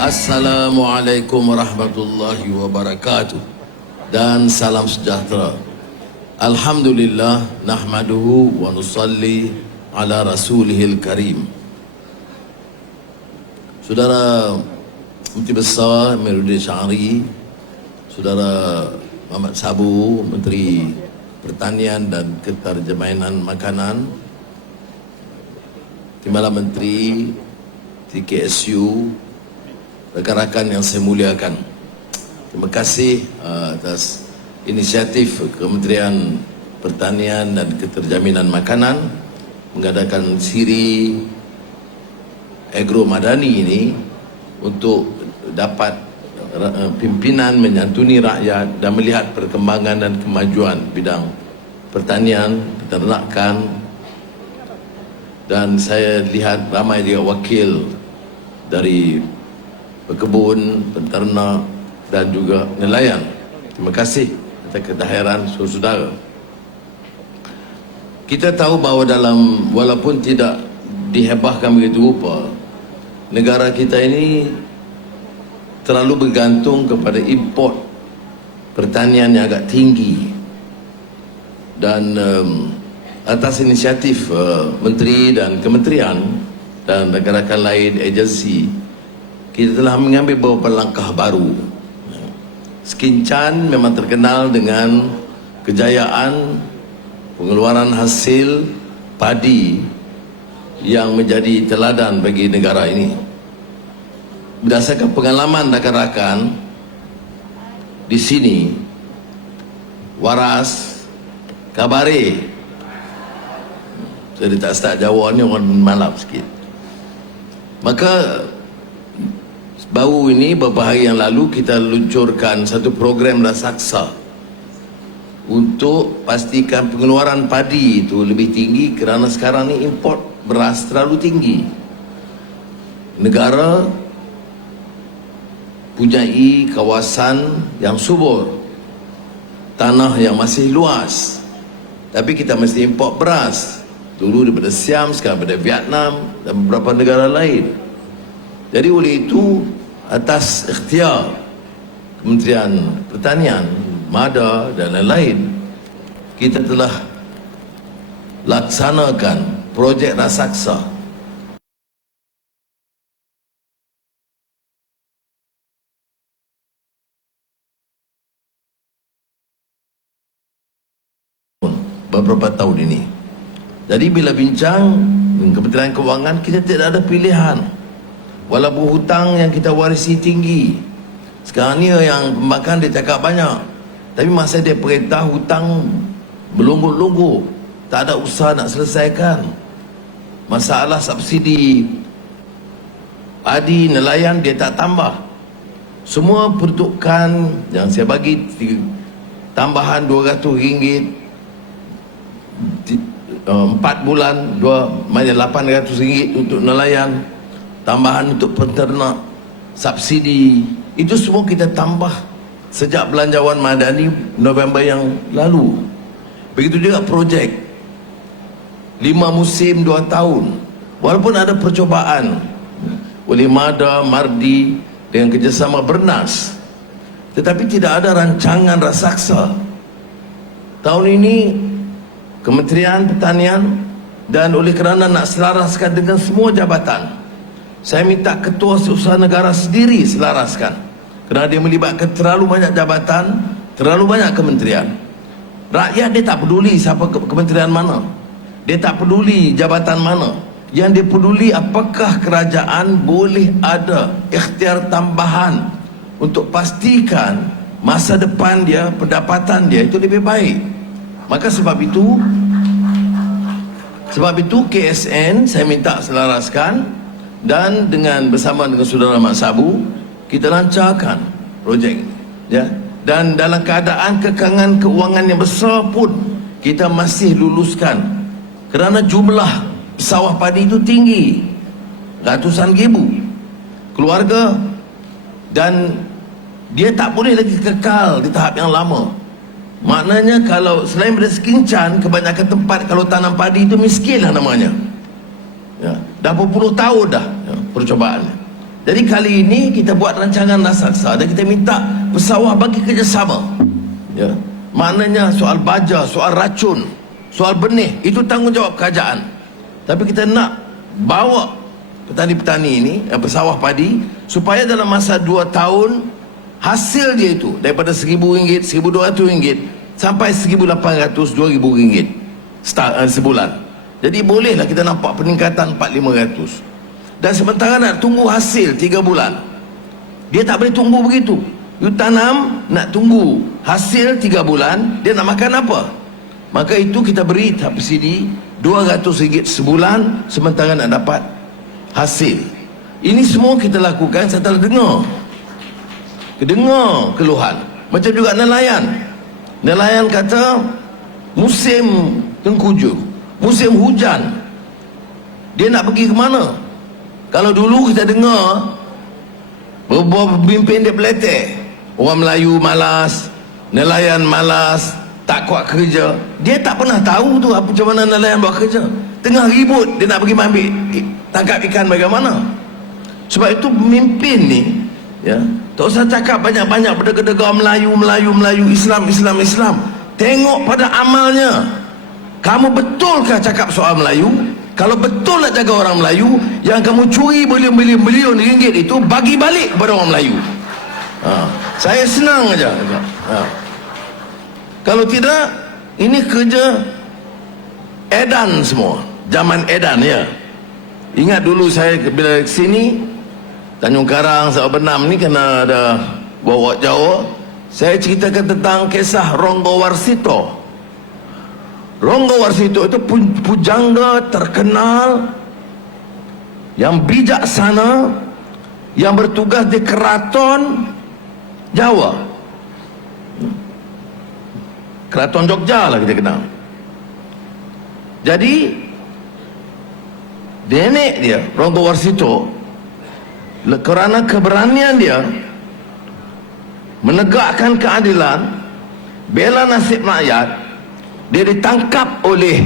Assalamualaikum warahmatullahi wabarakatuh dan salam sejahtera. Alhamdulillah nahmaduhu wa nusalli ala rasulihil karim. Saudara Menteri Besar Amiruddin Syahri, Saudara Muhammad Sabu, Menteri Pertanian dan Keterjaminan Makanan, Timbalan Menteri TKSU, rakan-rakan yang saya muliakan, terima kasih atas inisiatif Kementerian Pertanian dan Keterjaminan Makanan mengadakan siri Agro Madani ini untuk dapat pimpinan menyantuni rakyat dan melihat perkembangan dan kemajuan bidang pertanian, peternakan, dan saya lihat ramai juga wakil dari pekebun, penternak dan juga nelayan. Terima kasih atas kehadiran saudara. Kita tahu bahawa walaupun tidak dihebahkan begitu rupa, negara kita ini terlalu bergantung kepada import pertanian yang agak tinggi. Dan atas inisiatif menteri dan kementerian dan rakan-rakan lain, agensi, kita telah mengambil beberapa langkah baru. Sekincan memang terkenal dengan kejayaan pengeluaran hasil padi yang menjadi teladan bagi negara ini. Berdasarkan pengalaman rakan-rakan di sini, waras, kabare, saya tak start Jawa ni orang malam sikit. Maka baru ini beberapa hari yang lalu kita luncurkan satu program raksasa untuk pastikan pengeluaran padi itu lebih tinggi, kerana sekarang ni import beras terlalu tinggi. Negara punyai kawasan yang subur, tanah yang masih luas, tapi kita mesti import beras. Dulu daripada Siam, sekarang daripada Vietnam dan beberapa negara lain. Jadi oleh itu, atas ikhtiar Kementerian Pertanian, MADA dan lain-lain, kita telah laksanakan projek raksasa beberapa tahun ini. Jadi bila bincang Kementerian Kewangan, kita tidak ada pilihan. Walaupun hutang yang kita warisi tinggi, sekarang ni yang pembakan dia cakap banyak, tapi masa dia perintah hutang berlunggu-lunggu, tak ada usaha nak selesaikan. Masalah subsidi padi, nelayan dia tak tambah. Semua peruntukan yang saya bagi tambahan RM200 4 bulan, 800 untuk nelayan, tambahan untuk penternak, subsidi, itu semua kita tambah sejak belanjawan madani November yang lalu. Begitu juga projek 5 musim 2 tahun. Walaupun ada percobaan oleh MADA, MARDI dengan kerjasama Bernas, tetapi tidak ada rancangan raksasa. Tahun ini Kementerian Pertanian, dan oleh kerana nak selaraskan dengan semua jabatan, saya minta Ketua Setiausaha Negara sendiri selaraskan, kerana dia melibatkan terlalu banyak jabatan, terlalu banyak kementerian. Rakyat dia tak peduli siapa kementerian mana, dia tak peduli jabatan mana. Yang dia peduli apakah kerajaan boleh ada ikhtiar tambahan untuk pastikan masa depan dia, pendapatan dia itu lebih baik. Maka sebab itu KSN saya minta selaraskan, dan bersama dengan saudara Mak Sabu kita lancarkan projek ini, ya. Dan dalam keadaan kekangan keuangan yang besar pun kita masih luluskan, kerana jumlah sawah padi itu tinggi, ratusan ribu keluarga, dan dia tak boleh lagi kekal di tahap yang lama. Maknanya kalau selain daripada sekincan, kebanyakan tempat kalau tanam padi itu miskin lah namanya, ya. Dah berpuluh tahun dah, ya, percobaan. Jadi kali ini kita buat rancangan raksasa dan kita minta pesawah bagi kerjasama, ya. Maknanya soal baja, soal racun, soal benih, itu tanggungjawab kerajaan. Tapi kita nak bawa petani-petani ini, pesawah padi, supaya dalam masa 2 tahun hasil dia itu daripada RM1,000, RM1,200 sampai RM1,800, RM2,000 sebulan. Jadi bolehlah kita nampak peningkatan 400-500. Dan sementara nak tunggu hasil 3 bulan, dia tak boleh tunggu begitu. You tanam, nak tunggu hasil 3 bulan, dia nak makan apa? Maka itu kita beri subsidi RM200 sebulan sementara nak dapat hasil. Ini semua kita lakukan setelah dengar keluhan. Macam juga nelayan kata musim tengkujuh, musim hujan, dia nak pergi ke mana? Kalau dulu kita dengar beberapa pemimpin dia beletek, orang Melayu malas, nelayan malas, tak kuat kerja. Dia tak pernah tahu tu apa macam mana nelayan buat kerja. Tengah ribut dia nak pergi ambil tangkap ikan bagaimana. Sebab itu pemimpin ni, ya, tak usah cakap banyak-banyak berdegar-degar Melayu, Islam. Tengok pada amalnya. Kamu betulkah cakap soal Melayu? Kalau betul nak jaga orang Melayu, yang kamu curi bilion ringgit itu bagi balik kepada orang Melayu. Saya senang aja. Kalau tidak, ini kerja edan semua. Zaman edan, ya. Ingat dulu saya bila ke sini Tanjung Karang, Sabah Benam ni kena ada bawa Jawa, saya ceritakan tentang kisah Ronggo Warsito. Ronggo Warsito itu pujangga terkenal yang bijaksana, yang bertugas di keraton Jawa, keraton Jogja lah kita kenal. Jadi nenek dia Ronggo Warsito, kerana keberanian dia menegakkan keadilan, bela nasib rakyat, dia ditangkap oleh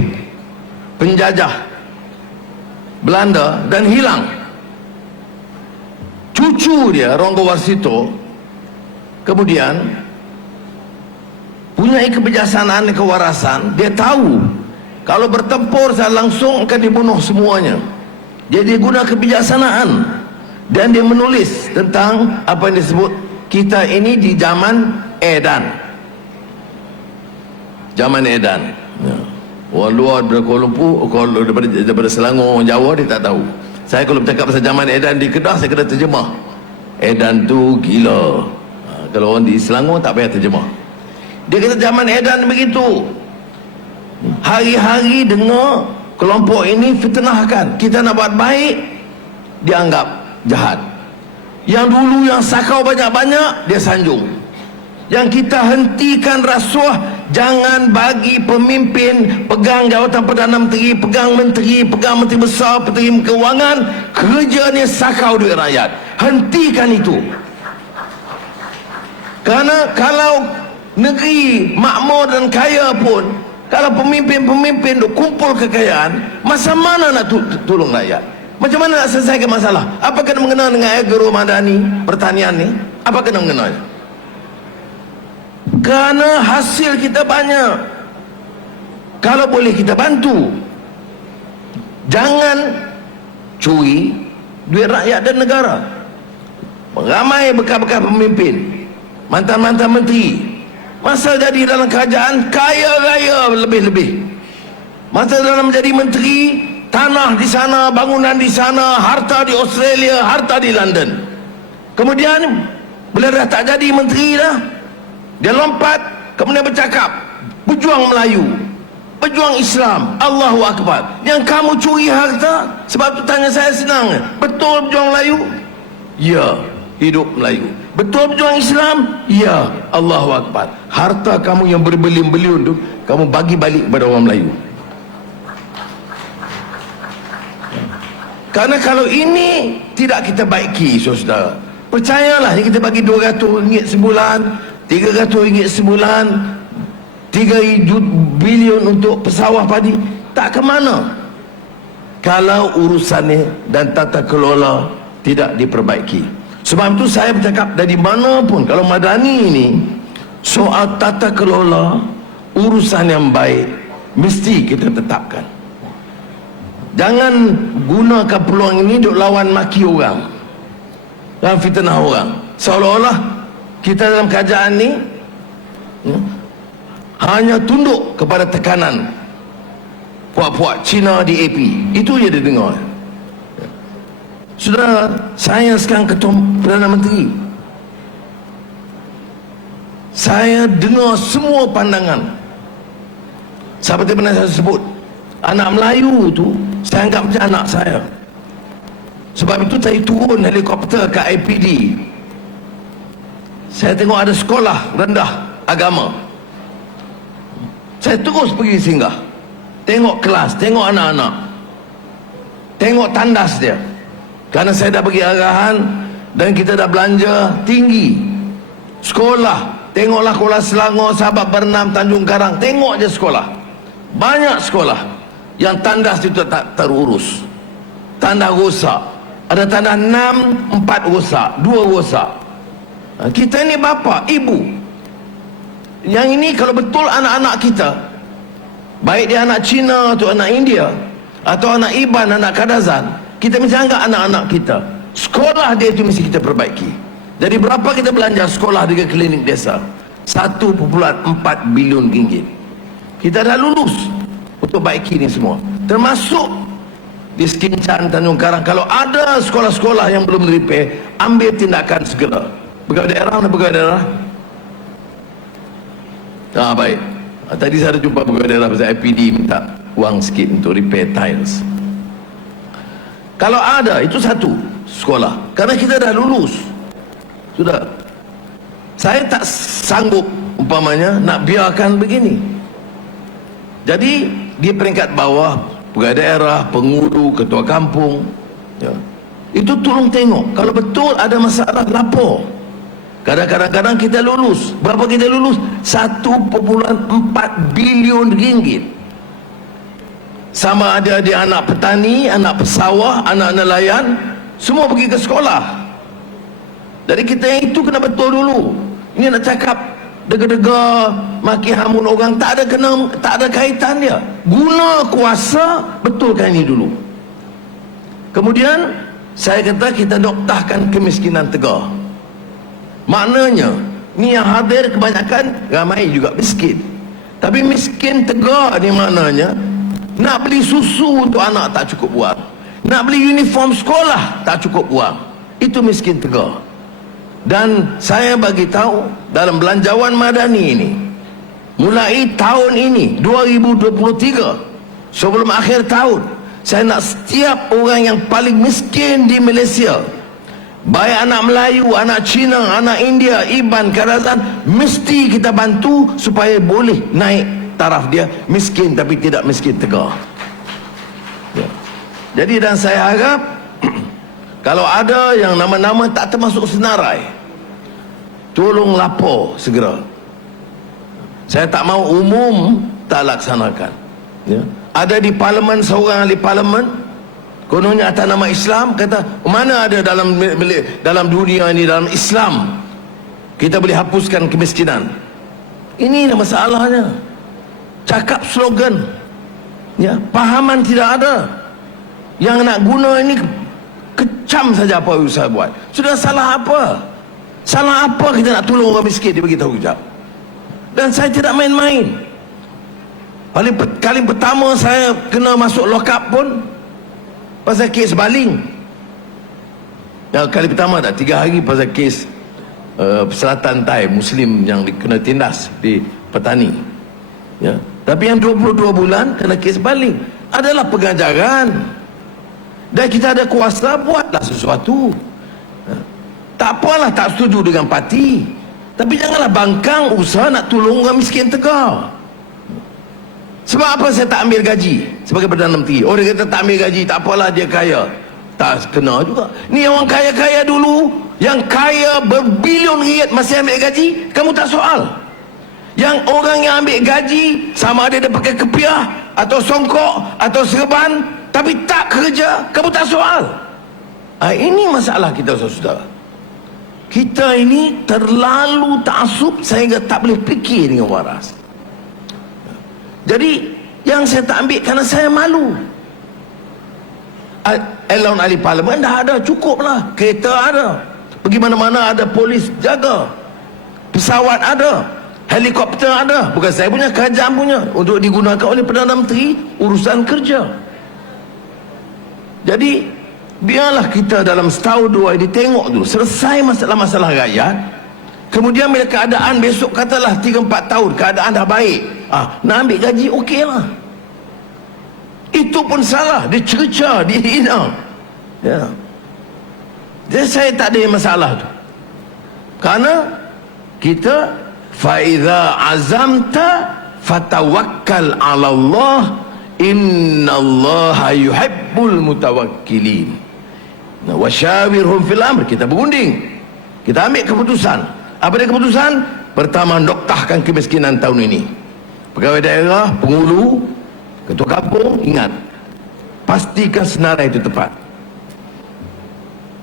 penjajah Belanda dan hilang. Cucu dia Ronggo Warsito kemudian punya kebijaksanaan dan kewarasan. Dia tahu kalau bertempur secara langsung akan dibunuh semuanya. Jadi dia guna kebijaksanaan dan dia menulis tentang apa yang disebut kita ini di zaman edan. Zaman edan, ya. Orang luar daripada Kuala Lumpur, daripada Selangor, orang Jawa, dia tak tahu. Saya kalau bercakap pasal zaman edan di Kedah, saya kena terjemah. Edan tu gila. Kalau orang di Selangor tak payah terjemah. Dia kata zaman edan begitu. Hari-hari dengar kelompok ini fitnahkan. Kita nak buat baik, dianggap jahat. Yang dulu yang sakau banyak-banyak, dia sanjung. Yang kita hentikan rasuah, jangan bagi pemimpin pegang jawatan Perdana Menteri, pegang menteri, pegang menteri besar, menteri keuangan, kerjanya sakau duit rakyat. Hentikan itu. Kerana kalau negeri makmur dan kaya pun, kalau pemimpin-pemimpin kumpul kekayaan, masa mana nak tolong rakyat? Macam mana nak selesaikan masalah? Apa kena mengenal dengan agro madani pertanian ni? Apa kena mengenalnya? Kerana hasil kita banyak. Kalau boleh kita bantu, jangan curi duit rakyat dan negara. Ramai bekas-bekas pemimpin, mantan-mantan menteri, masa jadi dalam kerajaan kaya raya lebih-lebih. Masa dalam menjadi menteri, tanah di sana, bangunan di sana, harta di Australia, harta di London. Kemudian bila dah tak jadi menteri dah, dia lompat, kemudian bercakap berjuang Melayu, berjuang Islam, Allahu Akbar. Yang kamu curi harta. Sebab tu tanya saya senang, betul berjuang Melayu? Ya, hidup Melayu. Betul berjuang Islam? Ya, Allahu Akbar. Harta kamu yang berbilion-bilion tu, kamu bagi balik kepada orang Melayu. Karena kalau ini tidak kita baiki, saudara, percayalah, kita bagi RM200 sebulan, RM300 sebulan, 3 bilion untuk pesawah padi, tak ke mana kalau urusannya dan tata kelola tidak diperbaiki. Sebab itu saya bercakap, dari mana pun kalau Madani ini soal tata kelola urusan yang baik mesti kita tetapkan. Jangan gunakan peluang ini untuk lawan maki orang dan fitnah orang, seolah-olah kita dalam kerajaan ni hanya tunduk kepada tekanan puak-puak Cina di AP. Itu je dia dengar. Saudara, saya sekarang Ketua Perdana Menteri, saya dengar semua pandangan. Seperti pernah saya sebut, anak Melayu tu saya anggap macam anak saya. Sebab itu saya turun helikopter ke IPD, saya tengok ada sekolah rendah agama, saya terus pergi singgah, tengok kelas, tengok anak-anak, tengok tandas dia. Kerana saya dah bagi arahan dan kita dah belanja tinggi sekolah. Tengoklah Kuala Selangor, Sabak Bernam, Tanjung Karang, tengok je sekolah. Banyak sekolah yang tandas itu tak terurus, tandas rosak. Ada tandas 6, 4 rosak, 2 rosak. Kita ni bapa, ibu, yang ini kalau betul anak-anak kita, baik dia anak Cina atau anak India atau anak Iban, anak Kadazan, kita mesti anggap anak-anak kita, sekolah dia itu mesti kita perbaiki. Jadi berapa kita belanja sekolah dengan klinik desa? 1.4 bilion ringgit. Kita dah lulus untuk baiki ni semua, termasuk di Skincan, Tanjung Karang. Kalau ada sekolah-sekolah yang belum repair, ambil tindakan segera. Pegawai daerah mana pegawai daerah? Baik. Tadi saya ada jumpa pegawai daerah pasal IPD minta wang sikit untuk repair tiles. Kalau ada, itu satu sekolah, karena kita dah lulus. Sudah, saya tak sanggup umpamanya nak biarkan begini. Jadi di peringkat bawah, pegawai daerah, penguru, ketua kampung, ya, itu tolong tengok. Kalau betul ada masalah, lapor. Kadang-kadang kita lulus. Berapa kita lulus? 1.4 bilion ringgit. Sama ada dia anak petani, anak pesawah, anak nelayan, semua pergi ke sekolah. Jadi kita yang itu kena betul dulu. Ini nak cakap dega-dega, maki hamun orang, tak ada kaitan dia. Guna kuasa, betulkan ini dulu. Kemudian saya kata kita noktahkan kemiskinan tegar. Maknanya ni yang hadir kebanyakan ramai juga miskin, tapi miskin tegar ni maknanya nak beli susu untuk anak tak cukup wang, nak beli uniform sekolah tak cukup wang. Itu miskin tegar. Dan saya bagi tahu dalam belanjawan Madani ini, mulai tahun ini 2023, sebelum akhir tahun, saya nak setiap orang yang paling miskin di Malaysia, baik anak Melayu, anak Cina, anak India, Iban, Kadazan, mesti kita bantu supaya boleh naik taraf dia miskin tapi tidak miskin tegar. Ya. Jadi dan saya harap kalau ada yang nama-nama tak termasuk senarai, tolong lapor segera. Saya tak mau umum tak laksanakan. Ya. Ada di parlimen seorang ahli parlimen, kononnya atas nama Islam, kata mana ada dalam dunia ini, dalam Islam kita boleh hapuskan kemiskinan. Ini masalahnya. Cakap slogan, ya, pahaman tidak ada. Yang nak guna ini kecam saja apa yang saya buat. Sudah salah apa? Salah apa kita nak tolong orang miskin? Dia beritahu kejap. Dan saya tidak main-main. Kali pertama saya kena masuk lock up pun pasal kes baling. Ya, kali pertama tak, 3 hari pasal kes Selatan Thai Muslim yang kena tindas di petani. Ya. Tapi yang 22 bulan kena kes baling adalah pengajaran. Dan kita ada kuasa, buatlah sesuatu. Ya. Tak apalah tak setuju dengan parti, tapi janganlah bangkang usaha nak tolong orang miskin tegar. Sebab apa saya tak ambil gaji sebagai Perdana Menteri? Orang kata tak ambil gaji, tak apalah dia kaya. Tak kena juga. Ni orang kaya-kaya dulu, yang kaya berbilion ringgit masih ambil gaji, kamu tak soal. Yang orang yang ambil gaji, sama ada dia pakai kepiah atau songkok atau serban, tapi tak kerja, kamu tak soal. Ini masalah kita, saudara. Kita ini terlalu taksub sehingga tak boleh fikir dengan waras. Jadi yang saya tak ambil kerana saya malu. Allowance ahli parlimen dah ada, cukup lah. Kereta ada, pergi mana-mana ada polis jaga, pesawat ada, helikopter ada. Bukan saya punya, kerajaan punya, untuk digunakan oleh Perdana Menteri urusan kerja. Jadi biarlah kita dalam setahun dua ini tengok dulu, selesai masalah-masalah rakyat. Kemudian bila keadaan besok katalah 3-4 tahun keadaan dah baik, nak ambil gaji okey lah. Itu pun salah, dicerca, dihina, ya. Jadi saya tak ada masalah tu, kerana kita faiza azamta fatawakkal ala Allah, innallaha yuhibbul mutawakkilin. Wa syawirhum fil amr. Kita berunding, kita ambil keputusan. Apa dia keputusan? Pertama, noktahkan kemiskinan tahun ini. Pegawai daerah, penghulu, ketua kampung, ingat, pastikan senarai itu tepat.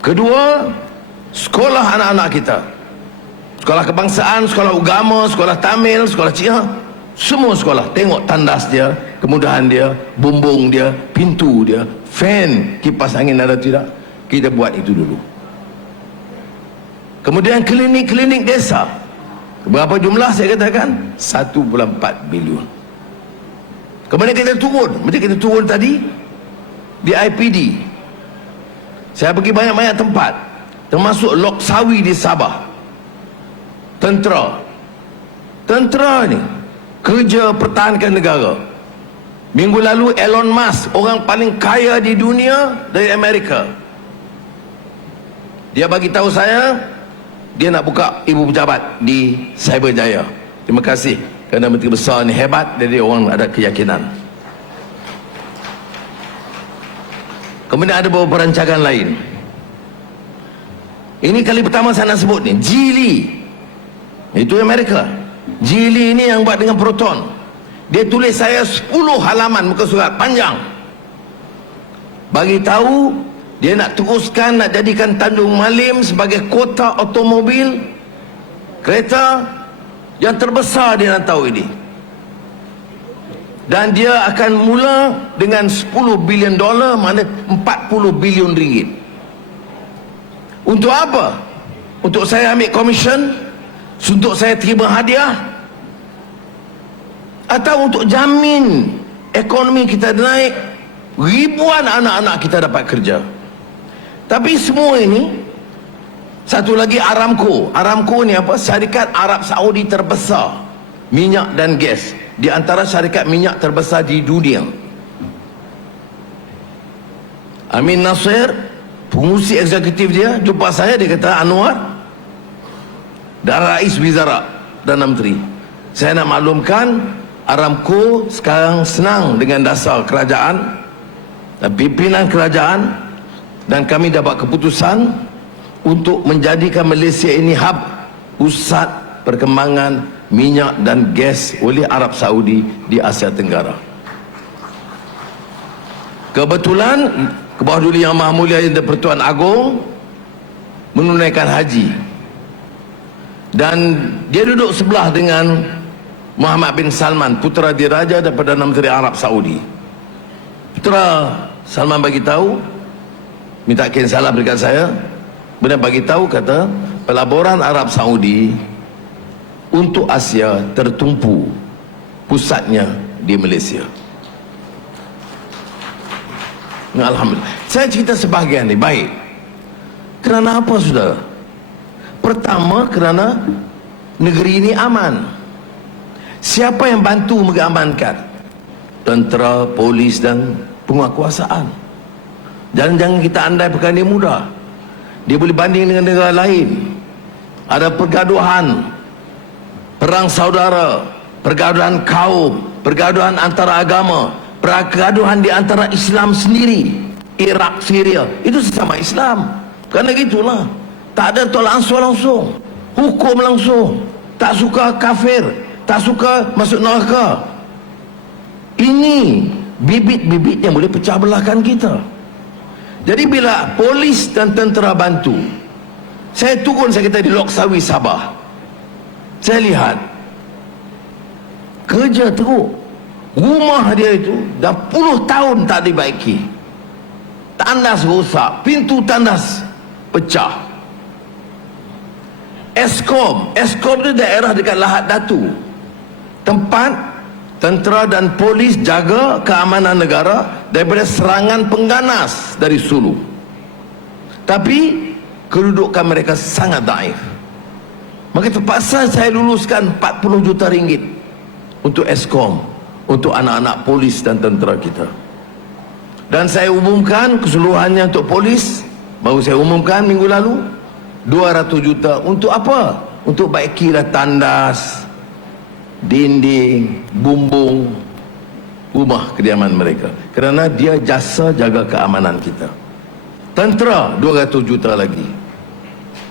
Kedua, sekolah anak-anak kita, sekolah kebangsaan, sekolah agama, sekolah Tamil, sekolah Cina, semua sekolah, tengok tandas dia, kemudahan dia, bumbung dia, pintu dia, fan, kipas angin ada tidak, kita buat itu dulu. Kemudian klinik-klinik desa, berapa jumlah saya katakan? 1.4 bilion. Kemudian kita turun, macam kita turun tadi di IPD. Saya pergi banyak-banyak tempat, termasuk Lok Sawi di Sabah. Tentera ni kerja pertahankan negara. Minggu lalu Elon Musk, orang paling kaya di dunia dari Amerika, dia bagi tahu saya dia nak buka ibu pejabat di Cyberjaya. Terima kasih kerana Menteri Besar ni hebat, jadi orang ada keyakinan. Kemudian ada beberapa rancangan lain. Ini kali pertama saya nak sebut ni, Geely, itu Amerika. Geely ini yang buat dengan proton. Dia tulis saya 10 halaman muka surat panjang, bagi tahu dia nak teruskan, nak jadikan Tanjung Malim sebagai kota automobil, kereta yang terbesar di rantau ini. Dan dia akan mula dengan 10 bilion dolar, mana 40 bilion ringgit. Untuk apa? Untuk saya ambil komisen, untuk saya terima hadiah, atau untuk jamin ekonomi kita naik, ribuan anak-anak kita dapat kerja. Tapi semua ini, satu lagi Aramco. Aramco ni apa? Syarikat Arab Saudi terbesar minyak dan gas, di antara syarikat minyak terbesar di dunia. Amin Nasir, pengurusi eksekutif dia, jumpa saya, dia kata, Anwar dan Rais Wizara dan Menteri, saya nak maklumkan Aramco sekarang senang dengan dasar kerajaan dan pimpinan kerajaan, dan kami dapat keputusan untuk menjadikan Malaysia ini hub, pusat perkembangan minyak dan gas oleh Arab Saudi di Asia Tenggara. Kebetulan ke bawah duli Yang Maha Mulia Yang Pertuan Agong menunaikan haji, dan dia duduk sebelah dengan Muhammad bin Salman, putera diraja dan Perdana Menteri Arab Saudi. Putera Salman bagi tahu, minta kirim salam dekat saya, benar bagi tahu, kata pelaburan Arab Saudi untuk Asia tertumpu, pusatnya di Malaysia. Alhamdulillah. Saya cerita sebahagian ni, baik. Kerana apa, saudara? Pertama, kerana negeri ini aman. Siapa yang bantu mengamankan? Tentera, polis dan penguatkuasaan. Jangan kita andai perkara ini mudah. Dia boleh banding dengan negara lain. Ada pergaduhan, perang saudara, pergaduhan kaum, pergaduhan antara agama, pergaduhan di antara Islam sendiri. Iraq, Syria, itu sesama Islam. Kerana gitulah, tak ada tolak ansur langsung, hukum langsung. Tak suka kafir, tak suka masuk neraka. Ini bibit-bibit yang boleh pecah belahkan kita. Jadi bila polis dan tentera bantu, saya turun, saya kata di Lok Sawi, Sabah, saya lihat kerja teruk. Rumah dia itu dah puluh tahun tak dibaiki, tandas rosak, pintu tandas pecah. Eskom itu daerah dekat Lahad Datu, tempat tentera dan polis jaga keamanan negara daripada serangan pengganas dari Sulu. Tapi kedudukan mereka sangat daif. Maka terpaksa saya luluskan 40 juta ringgit untuk Eskom, untuk anak-anak polis dan tentera kita. Dan saya umumkan keseluruhannya untuk polis, baru saya umumkan minggu lalu, 200 juta untuk apa? Untuk baikilah tandas, dinding, bumbung rumah kediaman mereka, kerana dia jasa jaga keamanan kita. Tentera 200 juta lagi.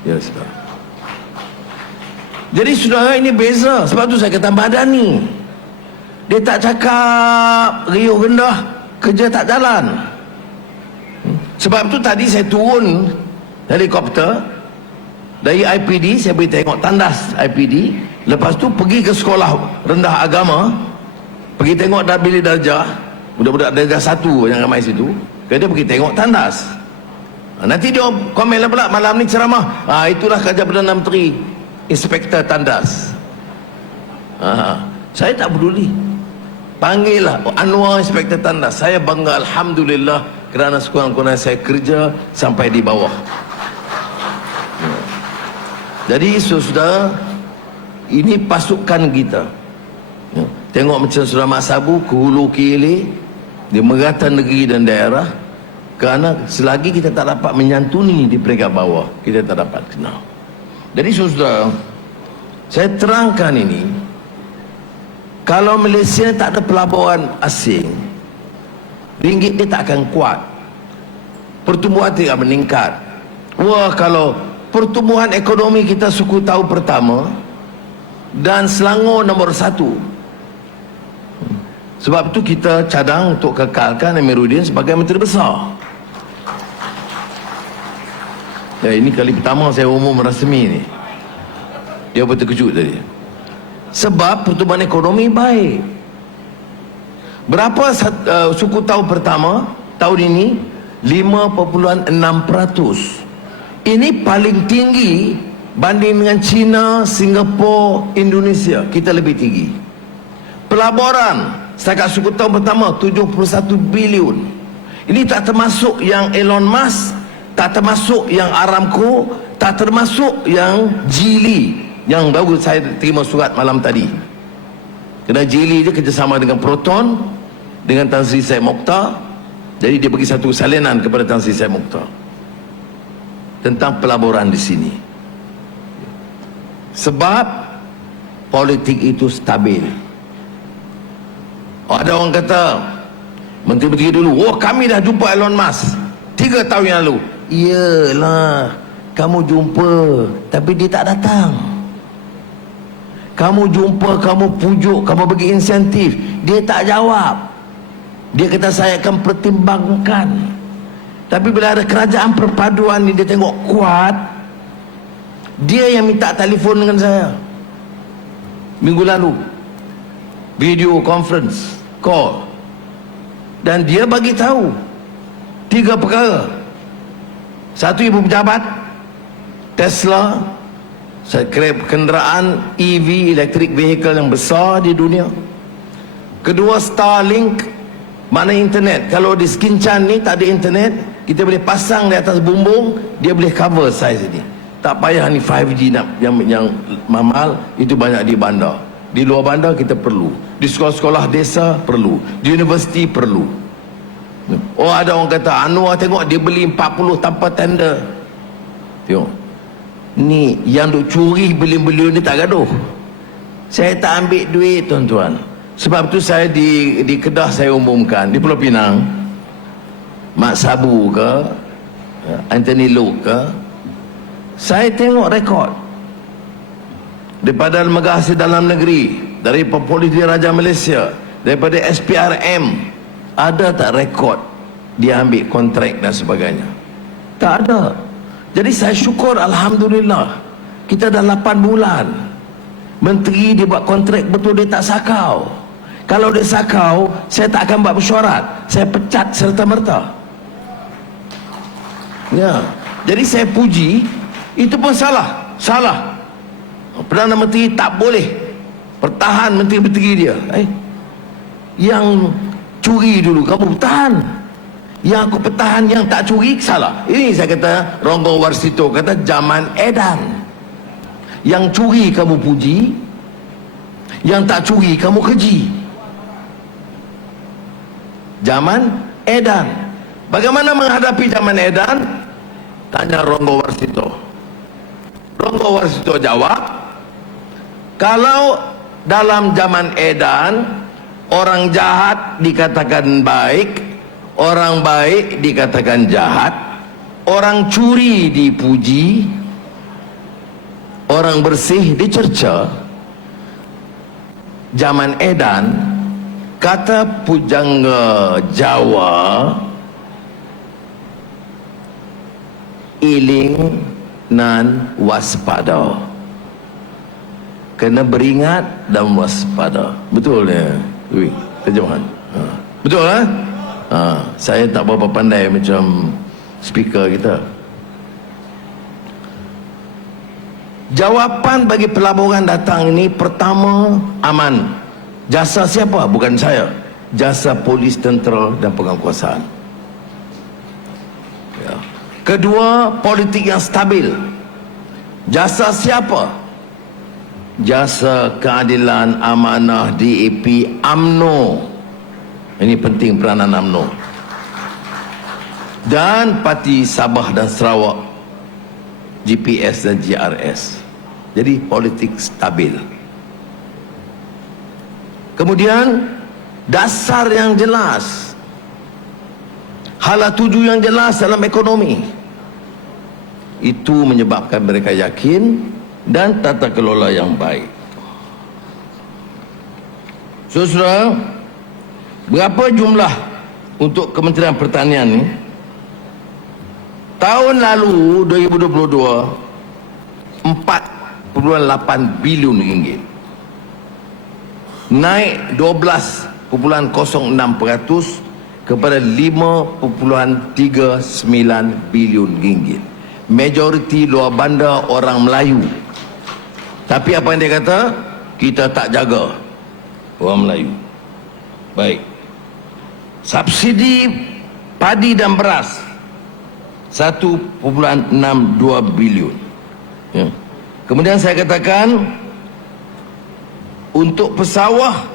Ya, saudara. Jadi saudara, ini beza. Sebab tu saya kata Madani, dia tak cakap riuh rendah, kerja tak jalan. Sebab tu tadi saya turun helikopter dari IPD, saya pergi tengok tandas IPD. Lepas tu pergi ke sekolah rendah agama, pergi tengok bilik darjah, budak-budak darjah 1 yang ramai situ. Dia pergi tengok tandas. Nanti dia komen lah pula, malam ni ceramah, itulah kerja Perdana Menteri, inspektor tandas. Saya tak peduli, panggillah Anwar inspektor tandas. Saya bangga, Alhamdulillah, kerana sekurang-kurangnya saya kerja sampai di bawah. Jadi saudara, ini pasukan kita. Tengok macam saudara Mak Sabu ke hulu ke hilir, dia merata negeri dan daerah. Kerana selagi kita tak dapat menyantuni di peringkat bawah, kita tak dapat kenal. Jadi saudara, saya terangkan ini, kalau Malaysia tak ada pelaburan asing, ringgit dia tak akan kuat, pertumbuhan tidak meningkat. Wah, kalau pertumbuhan ekonomi kita suku tahu pertama dan Selangor nombor 1. Sebab itu kita cadang untuk kekalkan Amiruddin sebagai Menteri Besar. Ya, ini kali pertama saya umum rasmi ni. Dia pun terkejut tadi. Sebab pertumbuhan ekonomi baik. Berapa suku tahu pertama tahun ini? 5.6%. Ini paling tinggi banding dengan China, Singapura, Indonesia. Kita lebih tinggi. Pelaburan setakat suku tahu pertama 71 bilion. Ini tak termasuk yang Elon Musk, tak termasuk yang Aramco, tak termasuk yang Geely yang baru saya terima surat malam tadi. Kerana Geely dia kerjasama dengan Proton, dengan Tan Sri Syed Mokhtar. Jadi dia bagi satu salinan kepada Tan Sri Syed Mokhtar tentang pelaburan di sini. Sebab politik itu stabil. Ada orang kata, menteri-menteri dulu, kami dah jumpa Elon Musk 3 tahun yang lalu. Iyalah, kamu jumpa tapi dia tak datang. Kamu jumpa, kamu pujuk, kamu bagi insentif, dia tak jawab. Dia kata saya akan pertimbangkan. Tapi bila ada kerajaan perpaduan ni, dia tengok kuat, dia yang minta telefon dengan saya minggu lalu, video conference call, dan dia bagi tahu 3 perkara. Satu, ibu pejabat Tesla, kenderaan EV, electric vehicle yang besar di dunia. Kedua, Starlink, mana internet. Kalau di Skincan ni tak ada internet, kita boleh pasang di atas bumbung, dia boleh cover size ini. Tak payah ni 5G yang mahal, itu banyak di bandar. Di luar bandar kita perlu, di sekolah-sekolah desa perlu, di universiti perlu. Ada orang kata, Anwar tengok dia beli 40 tanpa tender. Tengok, ni yang duk curi beliau-beliau ni tak gaduh. Saya tak ambil duit, tuan-tuan. Sebab tu saya di Kedah saya umumkan, di Pulau Pinang, Mak Sabu ke, Anthony Loke ke, saya tengok rekod daripada lembaga hasil dalam negeri, dari Polis Diraja Malaysia, daripada SPRM, ada tak rekod dia ambil kontrak dan sebagainya. Tak ada. Jadi saya syukur, alhamdulillah, kita dah 8 bulan. Menteri dia buat kontrak betul, dia tak sakau. Kalau dia sakau, saya tak akan buat mesyuarat, saya pecat serta-merta. Ya. Jadi saya puji, itu pun salah. Perdana Menteri tak boleh pertahan menteri-menteri dia. Yang curi dulu kamu pertahan, yang aku pertahan yang tak curi salah. Ini saya kata Ronggo Warsito kata zaman edan. Yang curi kamu puji, yang tak curi kamu keji. Zaman edan. Bagaimana menghadapi zaman edan? Tanya Ronggo Warsito. Ronggo Warsito jawab, kalau dalam zaman edan orang jahat dikatakan baik, orang baik dikatakan jahat, orang curi dipuji, orang bersih dicerca. Zaman edan, kata pujangga Jawa, iling nan waspada. Kena beringat dan waspada. Betul ya? Terjemahan. Betul lah? Saya tak berapa pandai macam speaker kita. Jawapan bagi pelaburan datang ini, pertama, aman. Jasa siapa? Bukan saya. Jasa polis, tentera dan penguasaan. Ya. Kedua, politik yang stabil. Jasa siapa? Jasa keadilan, amanah, DAP, UMNO. Ini penting peranan UMNO. Dan Parti Sabah dan Sarawak, GPS dan GRS. Jadi politik stabil. Kemudian dasar yang jelas, hala tuju yang jelas dalam ekonomi. Itu menyebabkan mereka yakin, dan tata kelola yang baik. Saudara, berapa jumlah untuk Kementerian Pertanian ni? Tahun lalu 2022 4.8 bilion ringgit, naik 12.06% kepada 5.39 bilion ringgit. Majoriti luar bandar orang Melayu. Tapi apa yang dia kata? Kita tak jaga orang Melayu. Baik. Subsidi padi dan beras 1.62 bilion. Ya. Kemudian saya katakan, untuk pesawah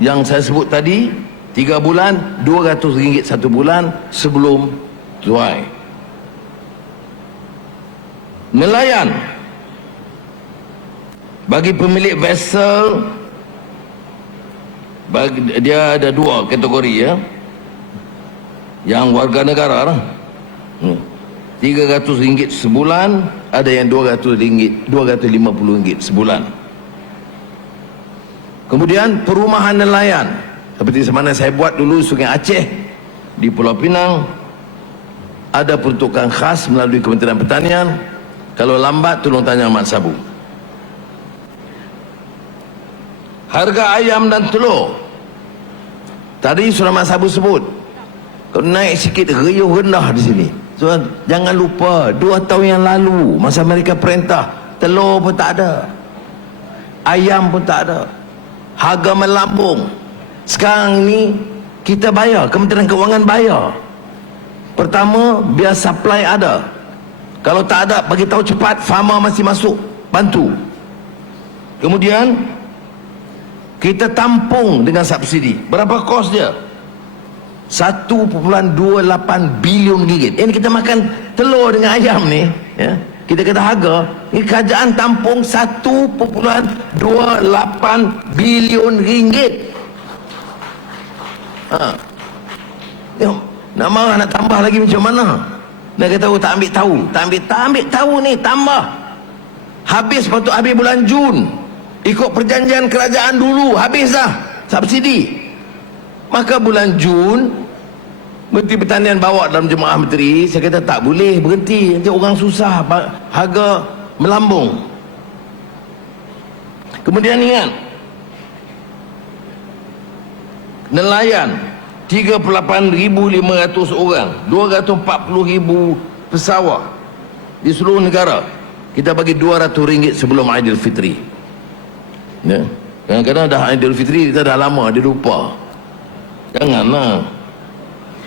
yang saya sebut tadi, 3 bulan RM200 1 bulan sebelum tuai. Nelayan, bagi pemilik vessel, dia ada 2 kategori ya. Yang warga negara lah, RM300 sebulan, ada yang RM250 sebulan. Kemudian perumahan nelayan, seperti semana saya buat dulu Sungai Aceh di Pulau Pinang, ada peruntukan khas melalui Kementerian Pertanian. Kalau lambat tolong tanya Mat Sabu. Harga ayam dan telur, tadi sudah Mat Sabu sebut, kalau naik sikit riuh rendah di sini. So, jangan lupa 2 tahun yang lalu masa mereka perintah, telur pun tak ada, ayam pun tak ada, harga melambung. Sekarang ni kita bayar, Kementerian Keuangan bayar. Pertama, biar supply ada. Kalau tak ada, bagi tahu cepat, farmer masih masuk bantu. Kemudian kita tampung dengan subsidi. Berapa kos dia? 1.28 bilion ringgit. Ini kita makan telur dengan ayam ni ya. Kita kata harga, ini kerajaan tampung 1.28 bilion ringgit. Nak marah, nak tambah lagi macam mana? Nak kata tak ambil tahu. Tak ambil tahu ni, tambah. Habis, patut habis bulan Jun. Ikut perjanjian kerajaan dulu, habis dah subsidi. Maka bulan Jun Menteri Pertanian bawa dalam jemaah menteri, saya kata tak boleh berhenti, nanti orang susah, harga melambung. Kemudian ingat, nelayan 38,500 orang, 240,000 pesawat di seluruh negara. Kita bagi RM200 sebelum Aidilfitri. Ya. Kadang-kadang dah Aidilfitri kita dah lama, dia lupa. Janganlah.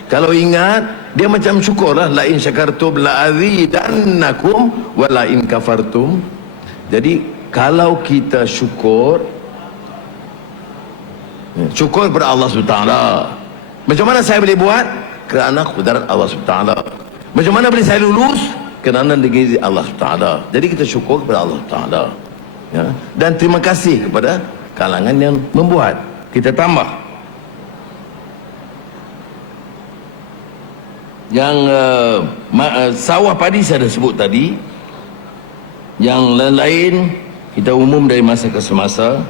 Kalau ingat, dia macam syukur lah. La in syakartum la azidannakum wa la in kafartum. Jadi kalau kita syukur kepada Allah SWT. Macam mana saya boleh buat? Kerana kudarat Allah SWT. Macam mana boleh saya lulus? Kerana negeri Allah SWT. Jadi kita syukur kepada Allah SWT. Ya? Dan terima kasih kepada kalangan yang membuat. Kita tambah. Yang sawah padi saya dah sebut tadi. Yang lain-lain kita umum dari masa ke semasa.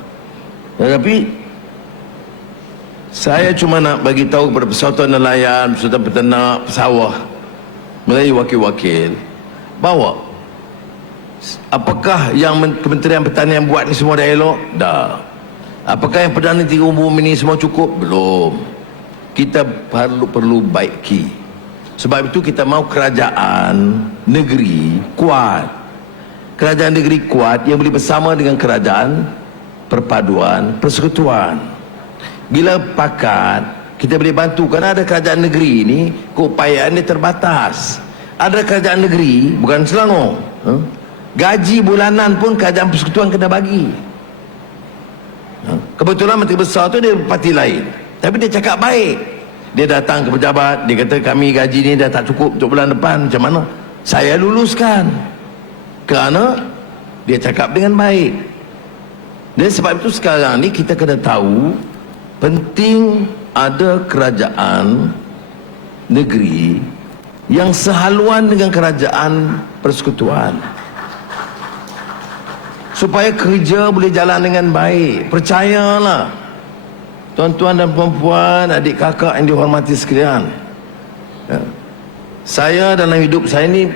Tetapi saya cuma nak bagi tahu kepada persatuan nelayan, persatuan peternak, pesawah, Melayu wakil-wakil, bahawa apakah yang Kementerian Pertanian buat ni semua dah elok? Dah. Apakah yang Perdana Menteri umum ini semua cukup? Belum. Kita perlu baiki. Sebab itu kita mahu kerajaan negeri kuat. Kerajaan negeri kuat yang boleh bersama dengan kerajaan perpaduan, persekutuan. Bila pakat, kita boleh bantu. Kerana ada kerajaan negeri ini, keupayaan dia terbatas. Ada kerajaan negeri, bukan Selangor, gaji bulanan pun kerajaan persekutuan kena bagi. Kebetulan Menteri Besar tu dia parti lain, tapi dia cakap baik. Dia datang ke pejabat, dia kata kami gaji ni dah tak cukup untuk bulan depan, macam mana? Saya luluskan. Kerana dia cakap dengan baik. Dan sebab itu sekarang ni kita kena tahu penting ada kerajaan negeri yang sehaluan dengan kerajaan persekutuan, supaya kerja boleh jalan dengan baik. Percayalah tuan-tuan dan puan-puan, adik kakak yang dihormati sekalian, ya. Saya dalam hidup saya ni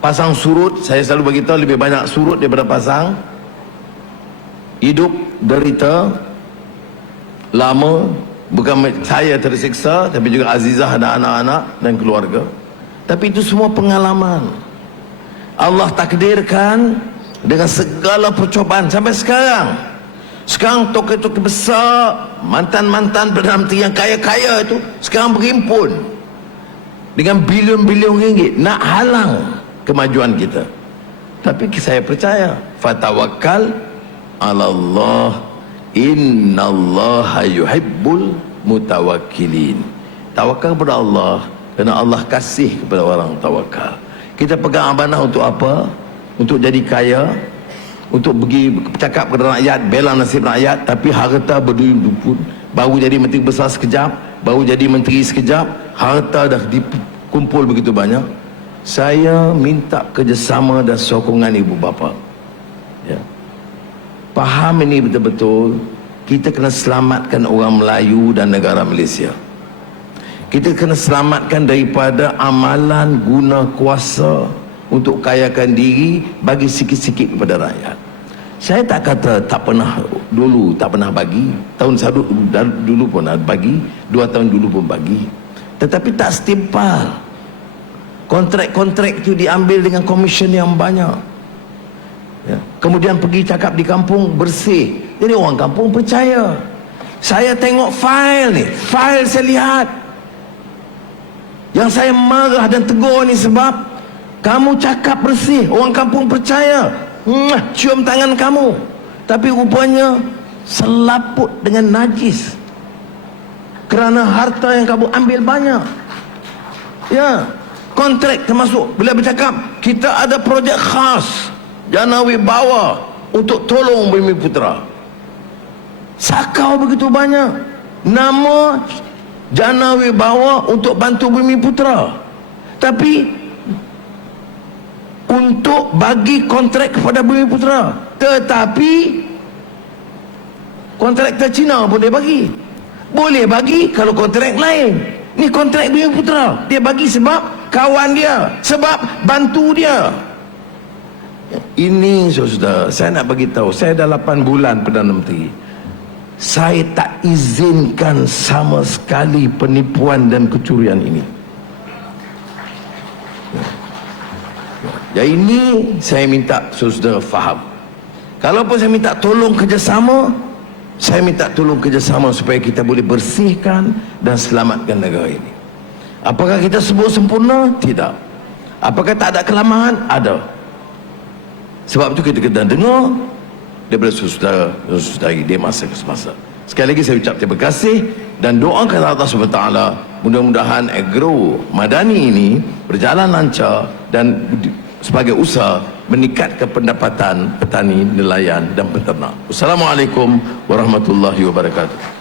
pasang surut. Saya selalu beritahu lebih banyak surut daripada pasang. Hidup derita lama, bukan saya tersiksa, tapi juga Azizah dan anak-anak dan keluarga. Tapi itu semua pengalaman Allah takdirkan dengan segala percobaan sampai sekarang. Sekarang tokoh-tokoh besar, mantan-mantan Perdana Menteri yang kaya-kaya itu sekarang berhimpun dengan bilion-bilion ringgit nak halang kemajuan kita. Tapi saya percaya, fatawakkal ala Allah, innallaha yuhibbul mutawakkilin. Tawakal kepada Allah, kerana Allah kasih kepada orang tawakal. Kita pegang amanah untuk apa? Untuk jadi kaya, untuk pergi bercakap kepada rakyat, bela nasib rakyat, tapi harta berduyun-duyun. Baru jadi menteri besar sekejap, baru jadi menteri sekejap, harta dah dikumpul begitu banyak. Saya minta kerjasama dan sokongan ibu bapa, ya. Faham ini betul-betul. Kita kena selamatkan orang Melayu dan negara Malaysia. Kita kena selamatkan daripada amalan guna kuasa untuk kayakan diri, bagi sikit-sikit kepada rakyat. Saya tak kata tak pernah dulu, tak pernah bagi. Tahun dulu pun ada bagi, 2 tahun dulu pun bagi. Tetapi tak setimpal. Kontrak-kontrak itu diambil dengan komisen yang banyak, ya. Kemudian pergi cakap di kampung bersih, jadi orang kampung percaya. Saya tengok fail ni, fail saya lihat. Yang saya marah dan tegur ni sebab kamu cakap bersih, orang kampung percaya, cium tangan kamu, tapi rupanya selaput dengan najis kerana harta yang kamu ambil banyak, ya. Kontrak termasuk bila bercakap kita ada projek khas Jana Wibawa untuk tolong Bumi Putra, sakau begitu banyak nama Jana Wibawa untuk bantu Bumi Putra, tapi untuk bagi kontrak kepada Bumi Putra, tetapi kontraktor Cina boleh bagi kalau kontrak lain. Ni kontrak Bumi Putra. Dia bagi sebab kawan dia, sebab bantu dia. Ini saudara, saya nak bagi tahu, saya dah 8 bulan Perdana Menteri. Saya tak izinkan sama sekali penipuan dan kecurian ini. Jadi ini saya minta saudara faham. Kalaupun saya minta tolong kerjasama, saya minta tolong kerjasama supaya kita boleh bersihkan dan selamatkan negara ini. Apakah kita semua sempurna? Tidak. Apakah tak ada kelemahan? Ada. Sebab itu kita kena dengar daripada saudara-saudari di masa ke semasa. Sekali lagi saya ucap terima kasih dan doakan Allah SWT, mudah-mudahan Agro Madani ini berjalan lancar dan sebagai usaha meningkatkan pendapatan petani, nelayan dan peternak. Wassalamualaikum warahmatullahi wabarakatuh.